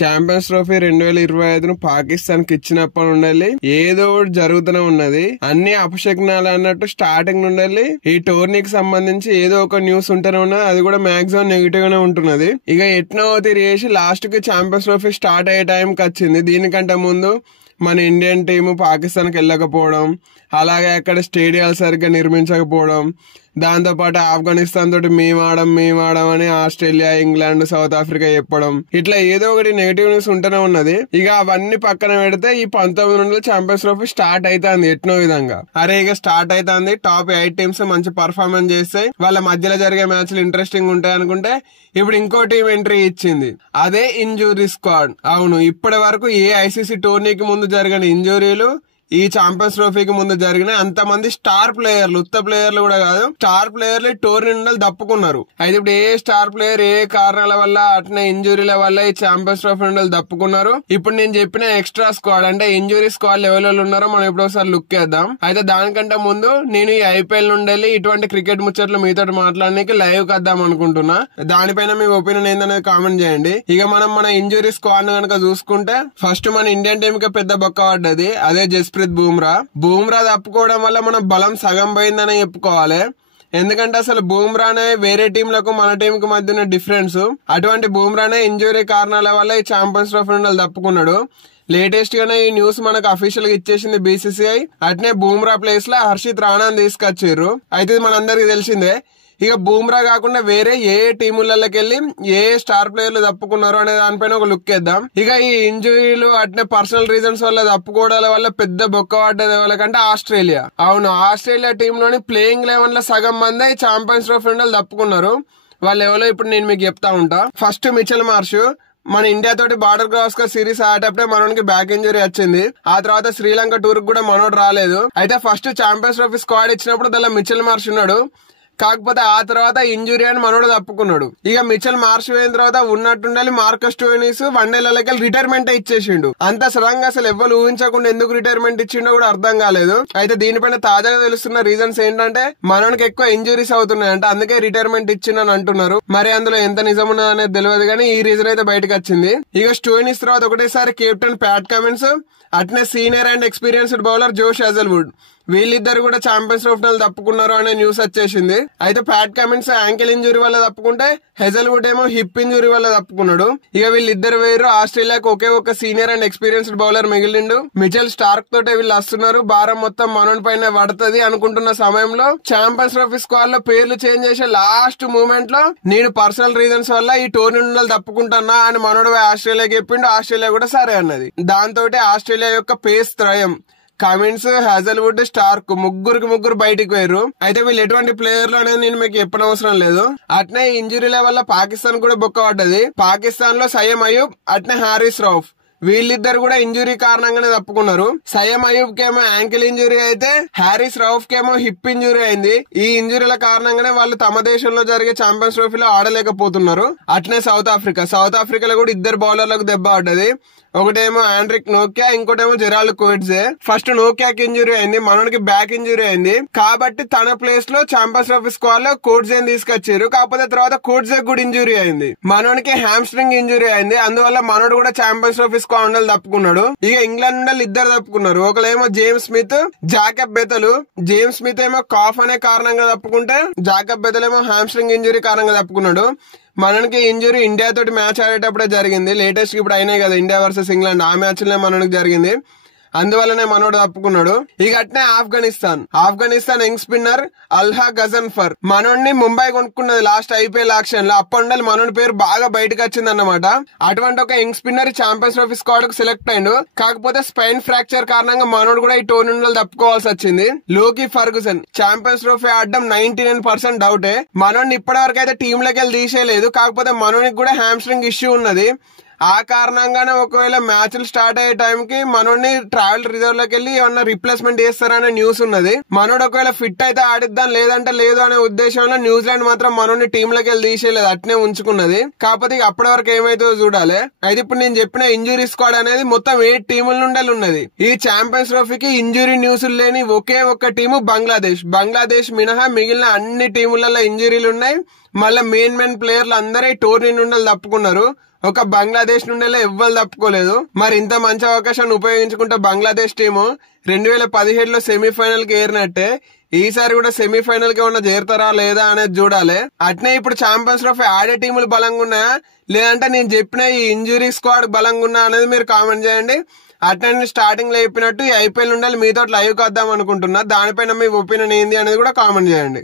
Champions trophy 2025 Pakistan కి ఇచ్చినప్పటి నుండి ఏదో ఒకటి జరుగుతూనే ఉన్నది. అన్ని అపశకునాలు అన్నట్టు స్టార్టింగ్ నుండి ఈ టోర్నీకి సంబంధించి ఏదో ఒక న్యూస్ ఉంటూనే ఉన్నది. అది కూడా మాక్సిమం నెగిటివ్ గానే ఉంటున్నది. ఇక ఎట్నో చేసి లాస్ట్ కి ఛాంపియన్స్ ట్రోఫీ స్టార్ట్ అయ్యే టైంకి వచ్చింది. దీనికంటే ముందు మన ఇండియన్ టీము పాకిస్తాన్ కి వెళ్ళకపోవడం, అలాగే అక్కడ స్టేడియాలు సరిగ్గా నిర్మించకపోవడం, దాంతో పాటు ఆఫ్ఘనిస్తాన్ తోటి మేము ఆడం అని ఆస్ట్రేలియా, ఇంగ్లాండ్, సౌత్ ఆఫ్రికా చెప్పడం, ఇట్లా ఏదో ఒకటి నెగిటివ్ న్యూస్ ఉంటూనే ఉన్నది. ఇక అవన్నీ పక్కన పెడితే ఈ 19 నుండి ఛాంపియన్స్ ట్రోఫీ స్టార్ట్ అవుతుంది ఎట్నో విధంగా. అరే ఇక స్టార్ట్ అవుతుంది, టాప్ 8 టీమ్స్ మంచి పర్ఫార్మెన్స్ చేస్తాయి, వాళ్ళ మధ్యలో జరిగే మ్యాచ్లు ఇంట్రెస్టింగ్ ఉంటాయి అనుకుంటే ఇప్పుడు ఇంకో టీం ఎంట్రీ ఇచ్చింది. అదే ఇంజురీ స్క్వాడ్. అవును, ఇప్పటి వరకు ఏ ఐసీసీ టోర్నీకి ముందు జరిగిన ఇంజురీలు ఈ ఛాంపియన్స్ ట్రోఫీకి ముందు జరిగిన అంతమంది స్టార్ ప్లేయర్లు, ఉత్త ప్లేయర్లు కూడా కాదు, స్టార్ ప్లేయర్లు టోర్నీ నుండి దప్పుకున్నారు. అయితే ఇప్పుడు ఏ స్టార్ ప్లేయర్ ఏ కారణాల వల్ల అట్నే ఇంజురీల వల్ల ఈ ఛాంపియన్స్ ట్రోఫీ నుండి దప్పుకున్నారు. ఇప్పుడు నేను చెప్పిన ఎక్స్ట్రా స్క్వాడ్ అంటే ఇంజురీ స్క్వాడ్ ఎవరెవరు ఉన్నారో మనం ఇప్పుడు ఒకసారి లుక్ చేద్దాం. అయితే దానికంటే ముందు నేను ఈ ఐపీఎల్ నుండి ఇటువంటి క్రికెట్ ముచ్చట్లు మీతో మాట్లాడడానికి లైవ్ కద్దాం అనుకుంటున్నా. దానిపైన మీ ఒపీనియన్ ఏందనేది కామెంట్ చేయండి. ఇక మనం మన ఇంజురీ స్క్వాడ్ కనుక చూసుకుంటే ఫస్ట్ మన ఇండియన్ టీం కి పెద్ద బొక్క పడ్డది, అదే జస్ప్రీత్ బూమ్రా తప్పుకోవడం వల్ల మన బలం సగం పోయిందని చెప్పుకోవాలి. ఎందుకంటే అసలు బూమ్రానే వేరే టీంలకు మన టీం కు మధ్య డిఫరెన్స్. అటువంటి బూమ్రానే ఇంజురీ కారణాల వల్ల ఈ ఛాంపియన్స్ ట్రోఫీ నుండి తప్పుకున్నాడు. లేటెస్ట్ గానే ఈ న్యూస్ మనకు అఫీషియల్ గా ఇచ్చేసింది బీసీసీఐ. అట్నే బూమ్రా ప్లేస్ లో హర్షిత్ రాణాని తీసుకొచ్చారు. అయితే మనందరికి తెలిసిందే. ఇక బూమ్రా కాకుండా వేరే ఏ టీములకి వెళ్ళి ఏ స్టార్ ప్లేయర్లు తప్పుకున్నారు అనే దానిపైన ఒక లుక్ వేద్దాం. ఇక ఈ ఇంజురీలు అట్నే పర్సనల్ రీజన్స్ వల్ల తప్పుకోవడాల వల్ల పెద్ద బొక్క పడ్డది వాళ్ళకంటే ఆస్ట్రేలియా. అవును, ఆస్ట్రేలియా టీమ్ లోని ప్లేయింగ్ 11 లో సగం మంది ఛాంపియన్స్ ట్రోఫీ తప్పుకున్నారు. వాళ్ళు ఎవరో ఇప్పుడు నేను మీకు చెప్తా ఉంటా. ఫస్ట్ మిచెల్ మార్ష్ మన ఇండియా తోటి బార్డర్ గవాస్కర్ సిరీస్ ఆడేటప్పుడే మనోడికి బ్యాక్ ఇంజరీ వచ్చింది. ఆ తర్వాత శ్రీలంక టూర్ కూడా మనోడు రాలేదు. అయితే ఫస్ట్ ఛాంపియన్స్ ట్రోఫీ స్క్వాడ్ ఇచ్చినప్పుడు దానిలో మిచెల్ మార్ష్ ఉన్నాడు. కాకపోతే ఆ తర్వాత ఇంజురీ అని మనోడు తప్పుకున్నాడు. ఇక మిచెల్ మార్ష్ అయిన తర్వాత ఉన్నట్టుండాలి మార్కస్ స్టోయినిస్ వన్డేలకి రిటైర్మెంట్ ఇచ్చేసిండు. అంత సడన్ గా అసలు ఎవరు ఊహించకుండా ఎందుకు రిటైర్మెంట్ ఇచ్చిండో కూడా అర్థం కాలేదు. అయితే దీనిపైన తాజాగా తెలుస్తున్న రీజన్స్ ఏంటంటే మనోనికి ఎక్కువ ఇంజురీస్ అవుతున్నాయంట, అందుకే రిటైర్మెంట్ ఇచ్చిందని అంటున్నారు. మరి అందులో ఎంత నిజం ఉన్నది అనేది తెలియదు కానీ ఈ రీజన్ అయితే బయటకు వచ్చింది. ఇక స్టోయినిస్ తర్వాత ఒకటేసారి కెప్టెన్ ప్యాట్ కమిన్స్, అట్నే సీనియర్ అండ్ ఎక్స్పీరియన్స్డ్ బౌలర్ జోష్ హజల్వుడ్, వీళ్ళిద్దరు కూడా ఛాంపియన్స్ ట్రోఫీ తప్పుకున్నారు అనే న్యూస్ వచ్చేసింది. అయితే ప్యాట్ కమిన్స్ యాంకిల్ ఇంజురీ వల్ల తప్పుకుంటే హెజల్వుడ్ ఏమో హిప్ ఇంజురీ వల్ల తప్పుకున్నాడు. ఇక వీళ్ళిద్దరు వేరు. ఆస్ట్రేలియాకు ఒకే ఒక సీనియర్ అండ్ ఎక్స్పీరియన్స్డ్ బౌలర్ మిగిలిండు. మిచెల్ స్టార్క్ తోటే వీళ్ళు వస్తున్నారు. భారం మొత్తం మనోడి పైన పడుతుంది అనుకుంటున్న సమయంలో ఛాంపియన్స్ ట్రోఫీ స్క్వాడ్ లో పేర్లు చేంజ్ చేసే లాస్ట్ మూమెంట్ లో నేను పర్సనల్ రీజన్స్ వల్ల ఈ టోర్నీ తప్పుకుంటున్నా అని మనోడు ఆస్ట్రేలియాకి చెప్పిండు. ఆస్ట్రేలియా కూడా సరే అన్నది. దాంతో ఆస్ట్రేలియా యొక్క పేస్ త్రయం కమిన్స్, హజల్వుడ్, స్టార్క్ ముగ్గురు బయటికి పోయారు. అయితే వీళ్ళు ఎటువంటి ప్లేయర్లు అనేది నేను మీకు చెప్పనవసరం లేదు. అట్నే ఇంజురీల వల్ల పాకిస్తాన్ కూడా బొక్క పడ్డది. పాకిస్తాన్ లో సయ్యం అయూబ్, అట్నే హారిస్ రౌఫ్ వీళ్ళిద్దరు కూడా ఇంజురీ కారణంగానే తప్పుకున్నారు. సయ్యం అయూబ్ కేమో యాంకిల్ ఇంజురీ అయితే హారిస్ రౌఫ్ కేమో హిప్ ఇంజురీ అయింది. ఈ ఇంజురీల కారణంగానే వాళ్ళు తమ దేశంలో జరిగే ఛాంపియన్స్ ట్రోఫీలో ఆడలేకపోతున్నారు. అట్నే సౌత్ ఆఫ్రికాలో కూడా ఇద్దరు బౌలర్లకు దెబ్బ పడ్డది. ఒకటేమో ఆండ్రిక్ నోకియా, ఇంకోటేమో జెరాల్డ్ కోయిట్జే. ఫస్ట్ నోకియాకి ఇంజురీ అయింది, మనోడికి బ్యాక్ ఇంజురీ అయింది. కాబట్టి తన ప్లేస్ లో ఛాంపియన్స్ ట్రోఫీ స్క్వాడ్ లో కోయిట్జేని తీసుకొచ్చారు. కాకపోతే తర్వాత కోయిట్జే కూడా ఇంజురీ అయింది. మనోడికి హ్యామ్స్ట్రింగ్ ఇంజురీ అయింది. అందువల్ల మనోడు కూడా ఛాంపియన్స్ ట్రోఫీ స్క్వాడ్ నుండి తప్పుకున్నాడు. ఇక ఇంగ్లాండ్ నుండి ఇద్దరు తప్పుకున్నారు. ఒకలేమో James Smith, Jacob Bethell. James Smith ఏమో కాఫ్ అనే కారణంగా తప్పుకుంటే జాకబ్ బెతల్ ఏమో హ్యామ్స్ట్రింగ్ ఇంజురీ కారణంగా తప్పుకున్నాడు. మనకి ఇంజురీ ఇండియా తోటి మ్యాచ్ ఆడేటప్పుడే జరిగింది. లేటెస్ట్ ఇప్పుడు అయినాయి కదా ఇండియా వర్సెస్ ఇంగ్లాండ్, ఆ మ్యాచ్ లో మనకి జరిగింది. అందువల్లనే మనోడు తప్పుకున్నాడు. ఇక అట్నే ఆఫ్ఘనిస్తాన్ యంగ్ స్పిన్నర్ అల్హా గజన్ఫర్ మనోడిని ముంబై కొనుక్కున్నది లాస్ట్ ఐపీఎల్ ఆక్షన్ లో. అప్పటి మనోడి పేరు బాగా బయటకు వచ్చింది అన్నమాట. అటువంటి ఒక young spinner champions trophy squad కు సెలెక్ట్ అయ్యిండు. కాకపోతే స్పైన్ ఫ్రాక్చర్ కారణంగా మనోడు కూడా ఈ టోర్నీలో తప్పుకోవాల్సి వచ్చింది. లోకీ ఫర్గుసన్ ఛాంపియన్స్ ట్రోఫీ ఆడడం 99% డౌటే. మనోడిని ఇప్పటి వరకు అయితే టీంలోకి వెళ్ళి తీసేయలేదు. కాకపోతే మనోడికి కూడా హ్యామ్స్ట్రింగ్ ఇష్యూ ఉన్నది. ఆ కారణంగానే ఒకవేళ మ్యాచ్లు స్టార్ట్ అయ్యే టైంకి మనోడిని ట్రావెల్ రిజర్వ్ లోకి వెళ్ళి ఏమన్నా రిప్లేస్మెంట్ చేస్తారనే న్యూస్ ఉన్నది. మనోడు ఒకవేళ ఫిట్ అయితే ఆడిద్దాం, లేదంటే లేదు అనే ఉద్దేశంలో న్యూజిలాండ్ మాత్రం మనోడిని టీంలోకి వెళ్ళి తీసేయలేదు, అట్నే ఉంచుకున్నది. కాకపోతే అప్పటి వరకు ఏమైతుందో చూడాలి. అయితే ఇప్పుడు నేను చెప్పిన ఇంజురీ స్క్వాడ్ అనేది మొత్తం 8 టీముల నుండి ఉన్నది. ఈ ఛాంపియన్స్ ట్రోఫీకి ఇంజురీ న్యూస్ లేని ఒకే ఒక్క టీము బంగ్లాదేశ్ మినహా మిగిలిన అన్ని టీములలో ఇంజురీలు ఉన్నాయి. మళ్ళీ మెయిన్ ప్లేయర్లు అందరూ టోర్నీ నుండి తప్పుకున్నారు. ఒక బంగ్లాదేశ్ నుండి ఎవ్వరు తప్పుకోలేదు. మరి ఇంత మంచి అవకాశాన్ని ఉపయోగించుకుంటే బంగ్లాదేశ్ టీము 2017లో సెమీఫైనల్ కి ఏరినట్టే ఈసారి కూడా సెమీఫైనల్ కి ఏమన్నా చేరుతారా లేదా అనేది చూడాలి. అట్నే ఇప్పుడు ఛాంపియన్స్ ట్రోఫీ ఆడే టీములు బలంగా ఉన్నాయా లేదంటే నేను చెప్పిన ఈ ఇంజురీ స్క్వాడ్ బలంగా ఉన్నా అనేది మీరు కామెంట్ చేయండి. అట్నే స్టార్టింగ్ లో చెప్పినట్టు ఈ ఐపీఎల్ ఉండాలి మీతో లైవ్ వద్దాం అనుకుంటున్నా. దానిపైన మీ ఒపీనియన్ ఏంది అనేది కూడా కామెంట్ చేయండి.